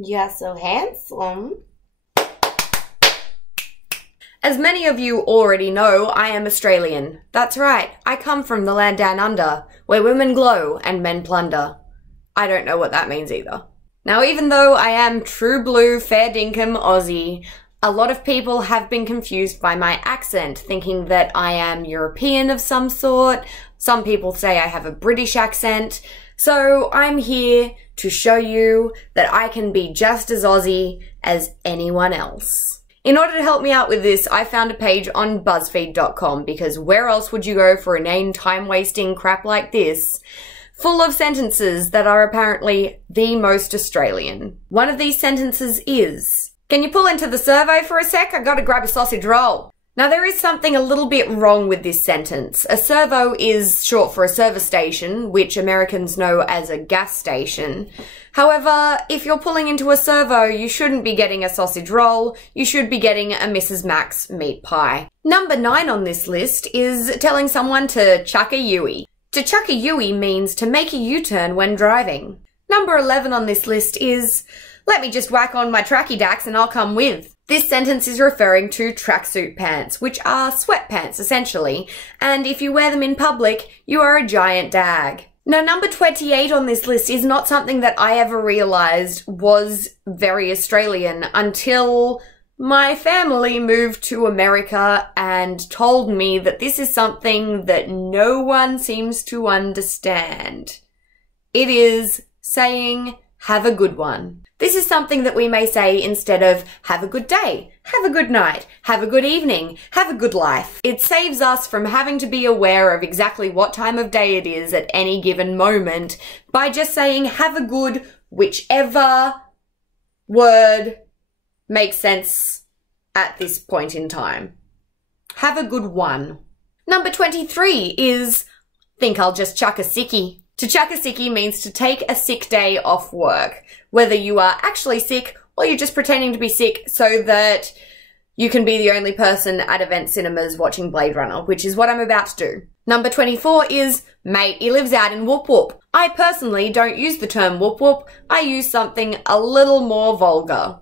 You're so handsome. As many of you already know, I am Australian. That's right, I come from the land down under, where women glow and men plunder. I don't know what that means either. Now, even though I am true blue, fair dinkum Aussie, a lot of people have been confused by my accent, thinking that I am European of some sort. Some people say I have a British accent. So I'm here to show you that I can be just as Aussie as anyone else. In order to help me out with this, I found a page on BuzzFeed.com, because where else would you go for inane time-wasting crap like this? Full of sentences that are apparently the most Australian. One of these sentences is, "Can you pull into the servo for a sec? I gotta grab a sausage roll." Now there is something a little bit wrong with this sentence. A servo is short for a service station, which Americans know as a gas station. However, if you're pulling into a servo, you shouldn't be getting a sausage roll, you should be getting a Mrs. Mac's meat pie. Number 9 on this list is telling someone to chuck a Yui. To chuck a Yui means to make a U-turn when driving. Number 11 on this list is, "Let me just whack on my trackey-dacks and I'll come with." This sentence is referring to tracksuit pants, which are sweatpants essentially, and if you wear them in public, you are a giant dag. Now, number 28 on this list is not something that I ever realised was very Australian until my family moved to America and told me that this is something that no one seems to understand. It is saying, "Have a good one." This is something that we may say instead of "have a good day," "have a good night," "have a good evening," "have a good life." It saves us from having to be aware of exactly what time of day it is at any given moment by just saying "have a good," whichever word makes sense at this point in time. Have a good one. Number 23 is, "Think I'll just chuck a sickie." To chuck a sickie means to take a sick day off work, whether you are actually sick or you're just pretending to be sick so that you can be the only person at event cinemas watching Blade Runner, which is what I'm about to do. Number 24 is, "Mate, he lives out in Woop-Woop." I personally don't use the term Woop-Woop, I use something a little more vulgar.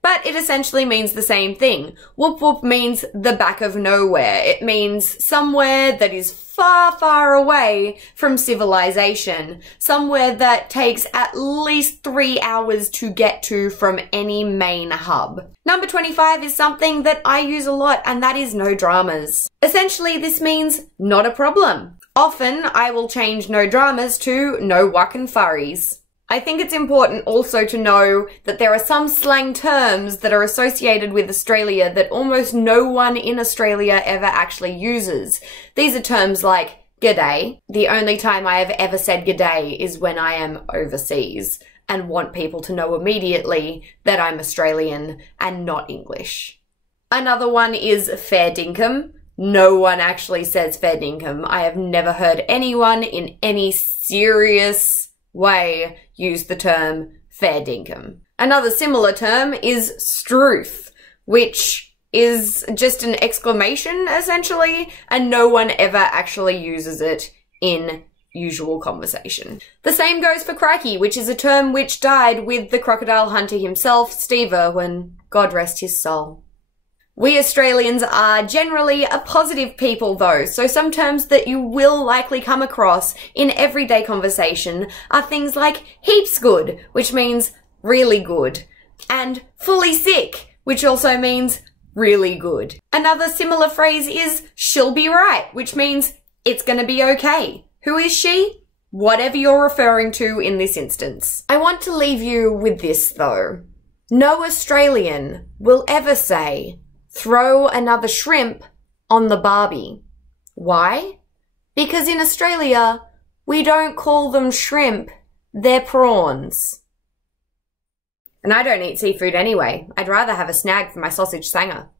But it essentially means the same thing. Woop-Woop means the back of nowhere. It means somewhere that is far, far away from civilization. Somewhere that takes at least 3 hours to get to from any main hub. Number 25 is something that I use a lot, and that is no dramas. Essentially, this means not a problem. Often, I will change no dramas to no wuckin furries. I think it's important also to know that there are some slang terms that are associated with Australia that almost no one in Australia ever actually uses. These are terms like g'day. The only time I have ever said g'day is when I am overseas and want people to know immediately that I'm Australian and not English. Another one is fair dinkum. No one actually says fair dinkum. I have never heard anyone in any serious way use the term fair dinkum. Another similar term is struth, which is just an exclamation essentially, and no one ever actually uses it in usual conversation. The same goes for crikey, which is a term which died with the crocodile hunter himself, Steve Irwin, God rest his soul. We Australians are generally a positive people though, so some terms that you will likely come across in everyday conversation are things like heaps good, which means really good, and fully sick, which also means really good. Another similar phrase is she'll be right, which means it's gonna be okay. Who is she? Whatever you're referring to in this instance. I want to leave you with this though. No Australian will ever say, "Throw another shrimp on the barbie." Why? Because in Australia, we don't call them shrimp, they're prawns. And I don't eat seafood anyway. I'd rather have a snag for my sausage sanger.